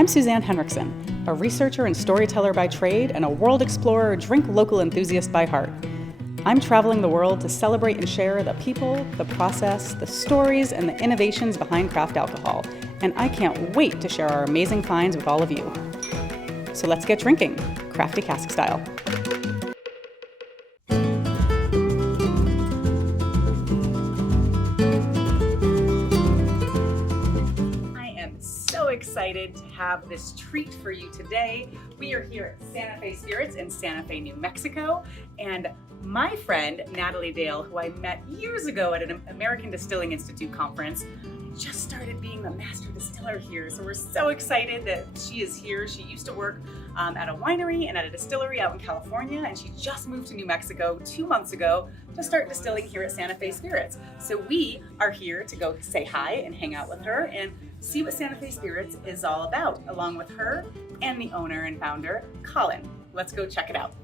I'm Suzanne Henriksen, a researcher and storyteller by trade and a world explorer, drink local enthusiast by heart. I'm traveling the world to celebrate and share the people, the process, the stories, and the innovations behind craft alcohol, and I can't wait to share our amazing finds with all of you. So let's get drinking, Crafty Cask style. Excited to have this treat for you today. We are here at Santa Fe Spirits in Santa Fe, New Mexico, and my friend Natalie Dale, who I met years ago at an American Distilling Institute conference, just started being the master distiller here. So we're so excited that she is here. She used to work at a winery and at a distillery out in California, and she just moved to New Mexico 2 months ago to start distilling here at Santa Fe Spirits. So we are here to go say hi and hang out with her and see what Santa Fe Spirits is all about, along with her and the owner and founder, Colin. Let's go check it out.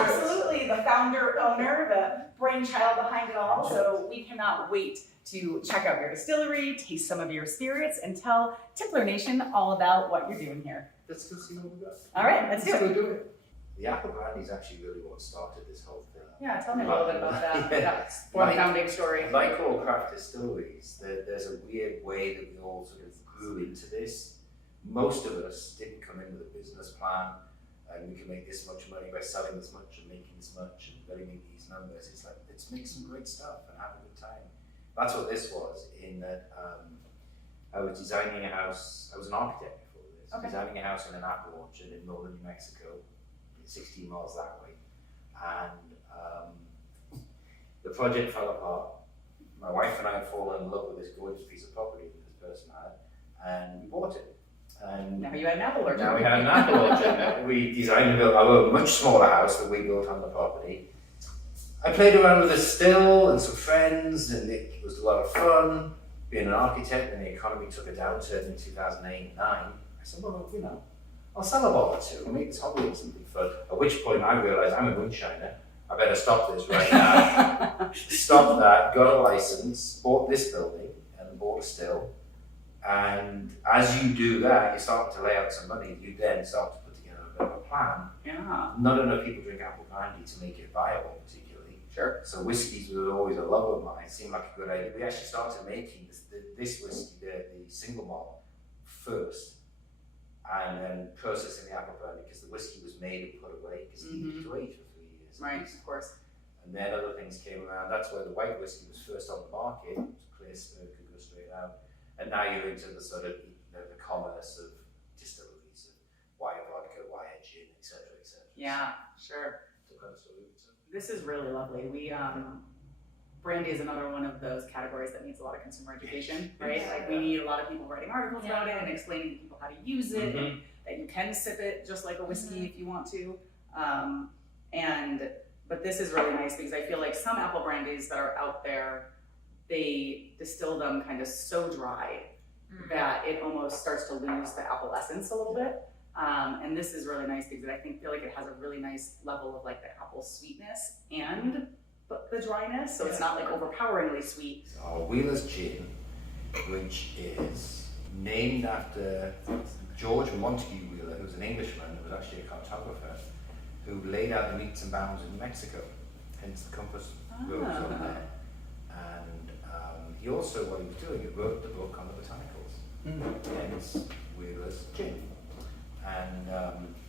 Absolutely, the founder, owner, the brainchild behind it all. So we cannot wait to check out your distillery, taste some of your spirits, and tell Tippler Nation all about what you're doing here. Let's go see what we got. All right, let's go do it. The apple brandy is actually really what started this whole thing. Yeah, tell me a little bit about that. That founding story. Like all craft distilleries, there's a weird way that we all sort of grew into this. Most of us didn't come in with a business plan and we can make this much money by selling this much and making this much and getting these numbers. It's like, let's make some great stuff and have a good time. That's what this was, in that I was designing a house. I was an architect before this, designing a house in an apple orchard in northern New Mexico, 16 miles that way. And the project fell apart. My wife and I had fallen in love with this gorgeous piece of property that this person had, and we bought it. And now you had an apple orchard. Now we had an apple orchard. We designed and built a much smaller house that we built on the property. I played around with a still and some friends, and it was a lot of fun being an architect. And the economy took a downturn in 2008 and 9. I said, well, you know, I'll sell a bottle or two and make this hobby into something fun. At which point I realized I'm a moonshiner. I better stop this right now. Stopped that, got a license, bought this building, and bought a still. And as you do that, you start to lay out some money. You then start to put together a bit of a plan. Yeah. Not enough people drink apple brandy to make it viable, particularly. Sure. So whiskeys was always a love of mine. It seemed like a good idea. We actually started making this whiskey, the single malt, first, and then processing the apple brandy because the whiskey was made and put away because it needed to age for 3 years. Right, of course. And then other things came around. That's where the white whiskey was first on the market. It was clear smoke, could go straight out. And now you're into the sort of the commerce of distilleries, of why vodka, why gin, etc., etc. Yeah, sure. This is really lovely. We brandy is another one of those categories that needs a lot of consumer education, right? Like we need a lot of people writing articles about it and explaining to people how to use it, and that you can sip it just like a whiskey if you want to. But this is really nice because I feel like some apple brandies that are out there, they distill them kind of so dry that it almost starts to lose the apple essence a little bit. And this is really nice because I feel like it has a really nice level of like the apple sweetness and the dryness. So it's not like overpoweringly sweet. Our Wheeler's Gin, which is named after George Montague Wheeler, who was an Englishman, who was actually a cartographer, who laid out the metes and bounds in Mexico, hence the compass roads on there. And he also, what he was doing, he wrote the book on the botanicals, hence Wheeler's Gin. And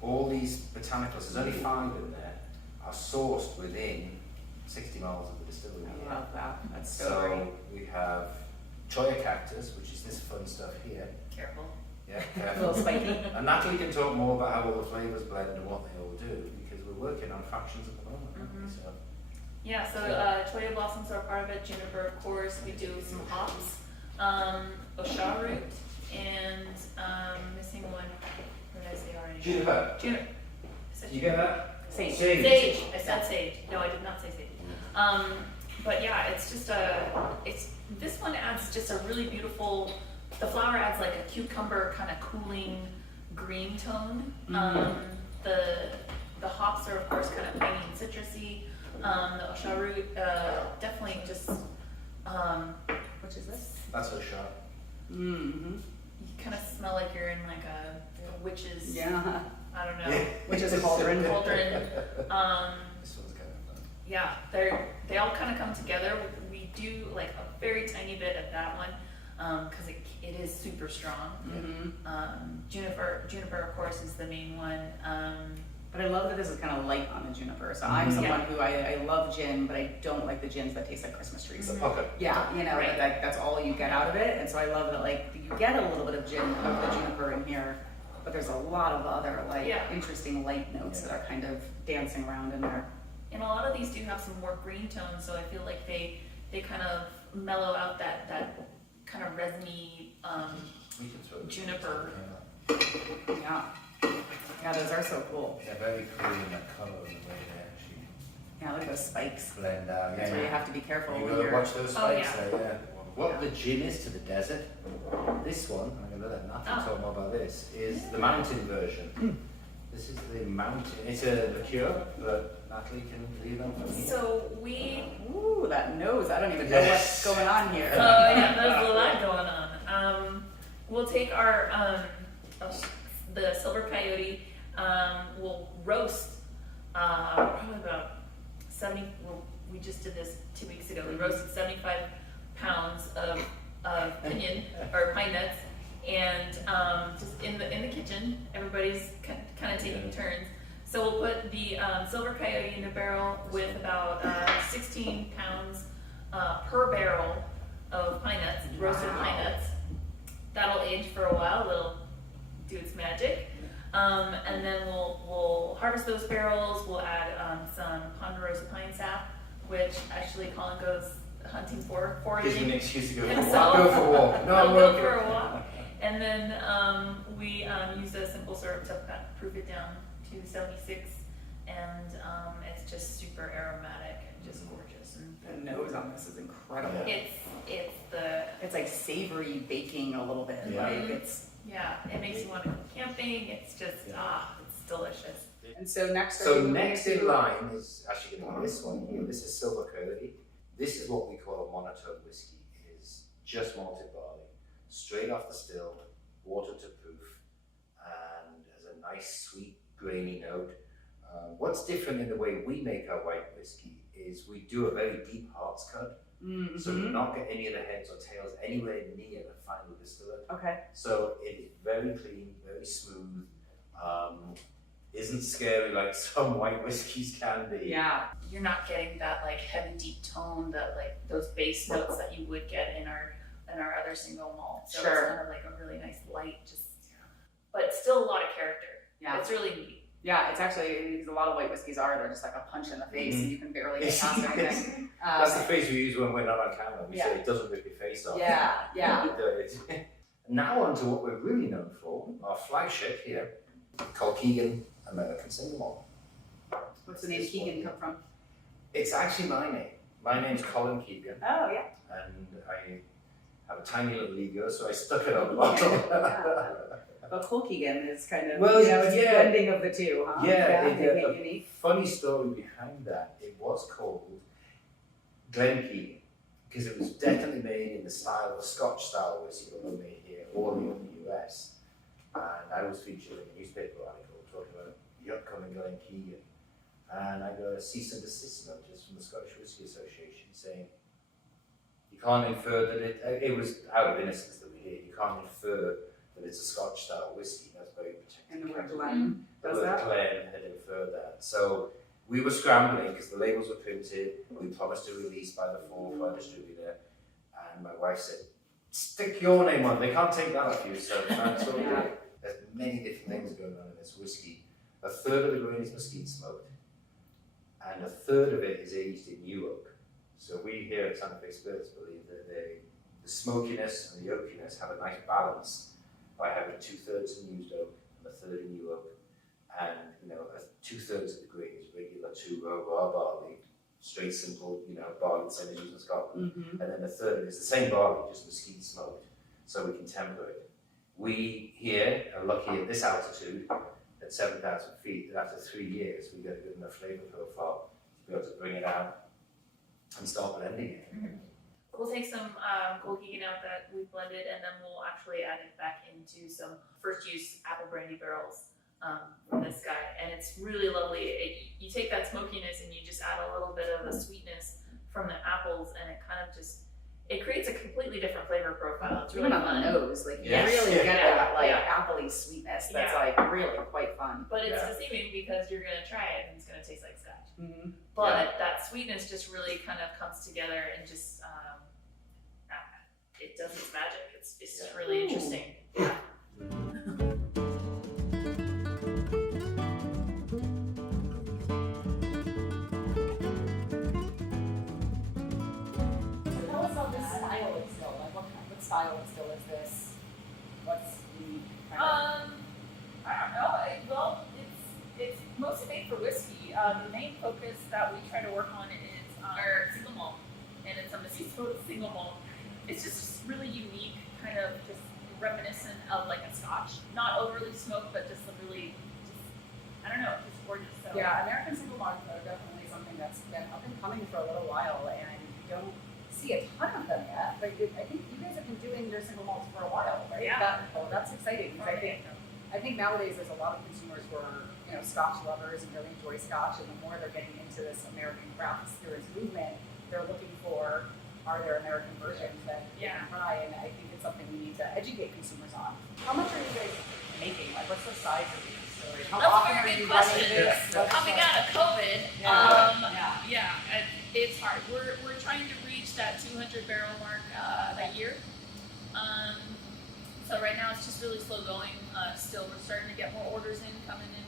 all these botanicals, there's only 5 in there, are sourced within 60 miles of the distillery. I love that. That's so great. We have Choya cactus, which is this fun stuff here. Careful. Yeah, careful. A little spiky. And Natalie can talk more about how all the flavors blend and what they all do, because we're working on fractions at the moment. So. Yeah, so Choya blossoms are part of it. Juniper, of course. We do some hops, Osha root, and missing one. What did I say already? Juniper. Juniper. You get that? Sage. Sage. I said sage. No, I did not say sage. But yeah, it's just this one adds just a really beautiful. The flower adds like a cucumber kind of cooling green toned. Mhm. The hops are of course kind of piney and citrusy. The Osharu, definitely just, which is this? That's a shot. Mm-hmm. You kind of smell like you're in like a witch's, Yeah. I don't know, Which is a cauldron. cauldron. This one's kind of fun. Yeah, they all kind of come together. We do like a very tiny bit of that one, because it is super strong. Mm-hmm. Juniper of course is the main one. But I love that this is kind of light on the juniper. So I'm someone who I love gin, but I don't like the gins that taste like Christmas trees. Okay. Yeah, you know, Right. that's all you get out of it. And so I love that, like, you get a little bit of the juniper in here, but there's a lot of other, like, interesting light notes that are kind of dancing around in there. And a lot of these do have some more green tones, so I feel like they kind of mellow out that kind of resiny We can throw this juniper. Yeah. Yeah, those are so cool. They're very cool in that colour and the way they actually Yeah, look at those spikes. blend out. That's where you have to be careful You when gotta you're... watch those spikes yeah. there, yeah. What the gin is to the desert, this one, I'm gonna let Natalie talk more about this, is the mountain version. This is the mountain, it's a liqueur, but Natalie can lead on from here. So we, Ooh, that nose. I don't even know what's going on here. yeah, there's a lot going on. We'll take our the silver coyote. We'll roast probably about 70. Well, we just did this 2 weeks ago. We roasted 75 pounds of pinion or pine nuts, and just in the kitchen, everybody's kind of taking turns. So we'll put the silver coyote in a barrel with about 16 pounds per barrel of pine nuts, roasted pine nuts. That'll age for a while. It'll do its magic. And then we'll harvest those barrels. We'll add some ponderosa pine sap, which actually Colin goes hunting for Gives me an excuse to go for a himself. walk. Go for a walk. No, I'm He'll go working. for a walk. And then we use a simple syrup to proof it down to 76, and it's just super aromatic and just gorgeous. And The nose on this is incredible. Yeah. It's like savory baking a little bit. Yeah. Like it's... Yeah, it makes you want to go camping. It's just, it's delicious. And so next... So next in line is actually going to be this one here. This is Silver Coyote. This is what we call a monotone whiskey. It is just malted barley, straight off the still, water to proof, and has a nice sweet grainy note. What's different in the way we make our white whiskey is we do a very deep hearts cut. Mm-hmm. So we not get any of the heads or tails anywhere near the final distillate. Okay. So it is very clean, very smooth, isn't scary like some white whiskeys can be. Yeah. You're not getting that like heavy deep tone, that like those bass notes that you would get in our other single malt. So Sure. it's kind of like a really nice light, just, but still a lot of character. Yeah. It's really neat. Yeah, it's actually, a lot of white whiskeys they're just like a punch in the face and you can barely get past anything. That's the face we use when we're not on camera. We say it doesn't rip your face off. Yeah. Now on to what we're really known for, our flagship here, Colkegan American Single Malt. What's the name Keegan come from? It's actually my name. My name's Colin Keegan, Oh, yeah. and I have a tiny little ego, so I stuck it on the bottle. But Colkegan is kind of, Well, it's a yeah. blending of the two, huh? Making it it unique. Funny story behind that. It was called Glenkeegan because it was definitely made in the style of a Scotch style whiskey that we made here, all in the US. And I was featured in a newspaper article talking about the upcoming Glenkeegan. And I got a cease and desist notice from the Scottish Whisky Association saying, you can't infer that it was out of innocence that we did, you can't infer that it's a Scotch style whiskey. That's very protected. And the word category. Glen The does word that? Glen had inferred that. So we were scrambling because the labels were printed. We promised to release by the fall for our distributor. And my wife said, stick your name on. They can't take that off you. So that's all Yeah. There's many different things going on in this whiskey. A third of the grain is mesquite smoked. And a third of it is aged in new oak. So we here at Santa Fe Spirits believe that the smokiness and the oakiness have a nice balance by having 2/3 in used oak and a third in new oak. And 2/3 of the grain is regular 2-row raw barley, straight simple, barley the same as used in Scotland. Mm-hmm. And then a third of it is the same barley, just mesquite smoked, so we can temper it. We here are lucky at this altitude, at 7,000 feet, that after 3 years we get a good enough flavour profile to be able to bring it out and start blending it. We'll take some Colkegan out that we've blended, and then we'll actually add it back into some first use apple brandy barrels from this guy. And it's really lovely. You take that smokiness and you just add a little bit of the sweetness from the apples, and it kind of just, it creates a completely different flavor profile. It's really Even fun. on the nose, like Yes. you really get that like Yeah. appley sweetness that's Yeah. like really quite fun. But it's Yeah. deceiving because you're gonna try it and it's gonna taste like scotch. Mm-hmm. But that sweetness just really kind of comes together and just it does its magic. It's just really interesting. Yeah. Tell us about this style of still. Like what style of still is this? What's the I don't know. Well, it's mostly made for whiskey. The main focus that we try to work on is our single malt, and it's a Mestizo single malt. It's just really unique, kind of just reminiscent of like a Scotch. Not overly smoked, but just a really, I don't know, just gorgeous. So Yeah, American single malts are definitely something that's been up and coming for a little while, and you don't see a ton of them yet. But I think you guys have been doing your single malts for a while, right? Yeah. That's exciting. 'Cause I think nowadays there's a lot of consumers who are, Scotch lovers and really enjoy Scotch, and the more they're getting into this American craft spirits movement, they're looking for, are there American versions that they can try, and I think it's something we need to educate consumers on. How much are you guys making? Like, what's the size of these distilleries? How That's a often very are good you running question. this? What's Coming the- out of COVID, it's hard. We're trying to reach that 200 barrel mark a year. So right now it's just really slow going. Still, we're starting to get more orders coming in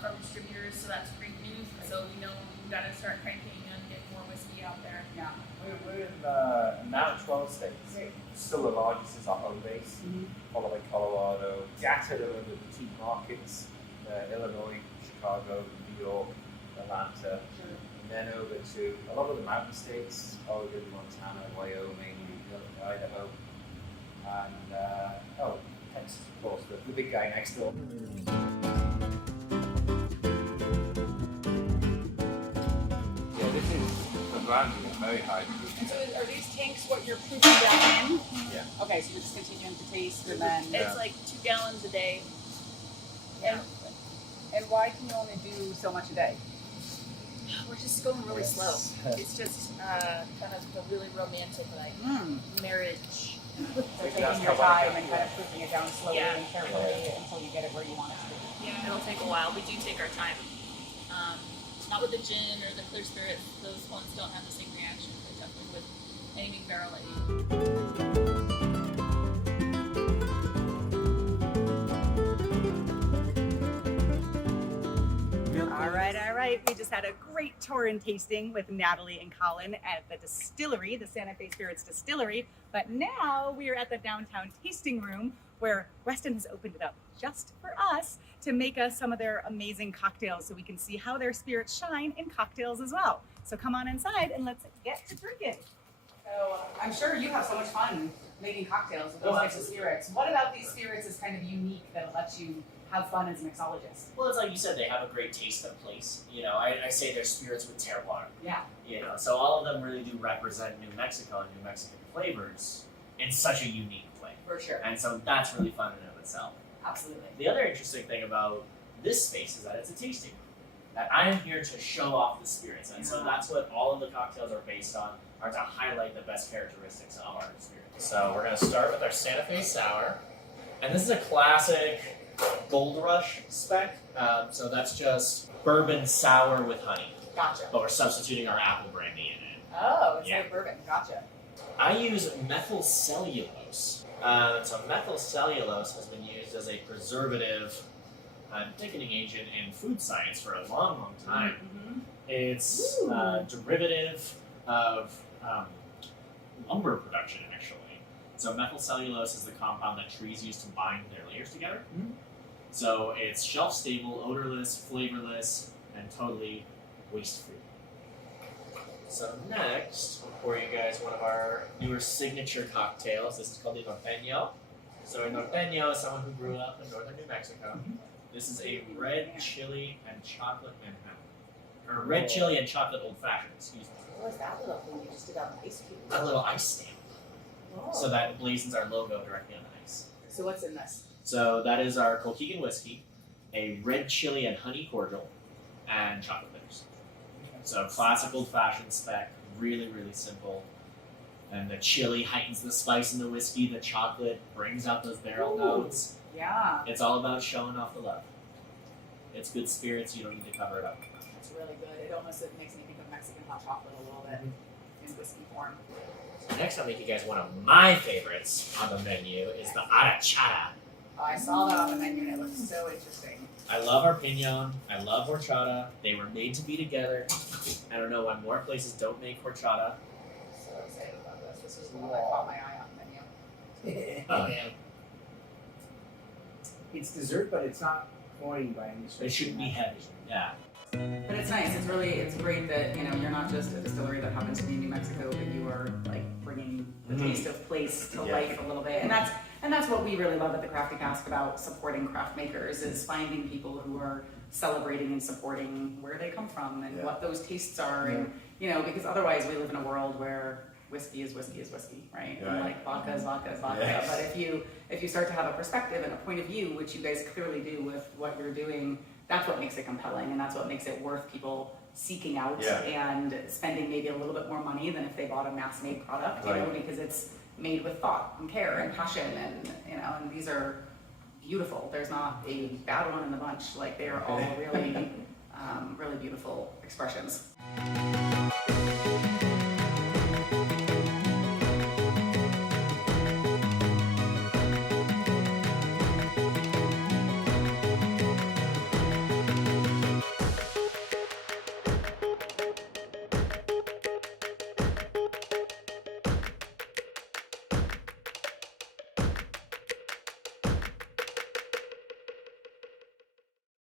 from distributors, so that's great news. So we know we've got to start cranking and get more whiskey out there. Yeah. We're in now 12 states. Great. Still the largest is our home base, Mhm. followed by Colorado. Scattered over the boutique markets, Illinois, Chicago, New York, Atlanta, and then over to a lot of the mountain states, Oregon, Montana, Wyoming, Idaho, and Texas, of course, the big guy next door. Yeah, this is the Brandy, it's very high. And so are these tanks what you're proofing them in? Yeah. Okay, so you're just continuing to taste and then. Yeah. It's like 2 gallons a day. And why can you only do so much a day? We're just going really slow. It's just kind of a really romantic like marriage. So taking your time and kind of proofing it down slowly Yeah. and carefully until you get it where you want it to be. Yeah, it'll take a while. We do take our time. Not with the gin or the clear spirit; those ones don't have the same reaction. But definitely with anything barrel aged. All right. We just had a great tour and tasting with Natalie and Colin at the distillery, the Santa Fe Spirits Distillery. But now we are at the downtown tasting room where Weston has opened it up just for us to make us some of their amazing cocktails so we can see how their spirits shine in cocktails as well. So come on inside and let's get to drinking. So I'm sure you have so much fun making cocktails with these types of spirits. What about these spirits is kind of unique that lets you have fun as a mixologist? Well, it's like you said, they have a great taste and place. I say they're spirits with terroir. Yeah. So all of them really do represent New Mexico and New Mexican flavors in such a unique way. For sure. And so that's really fun in and of itself. Absolutely. The other interesting thing about this space is that it's a tasting room. That I am here to show off the spirits. And so that's what all of the cocktails are based on, are to highlight the best characteristics of our spirits. So we're going to start with our Santa Fe Sour. And this is a classic Gold Rush spec. So that's just bourbon sour with honey. Gotcha. But we're substituting our apple brandy in it. Oh, it's Yeah. like bourbon. Gotcha. I use methyl cellulose. So methyl cellulose has been used as a preservative and thickening agent in food science for a long, long time. Mm-hmm. It's a derivative of lumber production, actually. So methyl cellulose is the compound that trees use to bind their layers together. Mhm. So it's shelf-stable, odorless, flavorless, and totally waste-free. So next, I'll pour you guys one of our newer signature cocktails. This is called the Atapiño. So a norteño is someone who grew up in northern New Mexico. This is a red chili and chocolate Manhattan. Or red chili and chocolate old fashioned, excuse me. What was that little thing you just did on the ice cube? A little ice stamp. So that blazons our logo directly on the ice. So what's in this? So that is our Colkegan whiskey, a red chili and honey cordial, and chocolate bitters. So classic old fashioned spec, really, really simple. And the chili heightens the spice in the whiskey, the chocolate brings out those barrel notes. Yeah, It's all about showing off the love. It's good spirits, you don't need to cover it up. it's really good. It almost makes me think of Mexican hot chocolate a little bit in whiskey form. Next, I'll make you guys one of my favorites on the menu is the artichata. Oh, I saw that on the menu and it looked so interesting. I love arpiño, I love horchata. They were made to be together. I don't know why more places don't make horchata. So excited about this. This was the one that caught my eye on the menu. Oh, yeah. It's dessert, but it's not cloying by any stretch. It shouldn't be heavy. Yeah. But it's nice. It's great that you're not just a distillery that happens to be in New Mexico, but you are like bringing the taste of place to life a little bit. And that's what we really love at the Crafty Cask about supporting craft makers is finding people who are celebrating and supporting where they come from and what those tastes are, and because otherwise we live in a world where whiskey is whiskey is whiskey, right? And like vodka is vodka is vodka. Yes. But if you start to have a perspective and a point of view, which you guys clearly do with what you're doing, that's what makes it compelling, and that's what makes it worth people seeking out and spending maybe a little bit more money than if they bought a mass-made product, because it's made with thought and care and passion, and and these are beautiful. There's not a bad one in the bunch. Like they are all really, really beautiful expressions.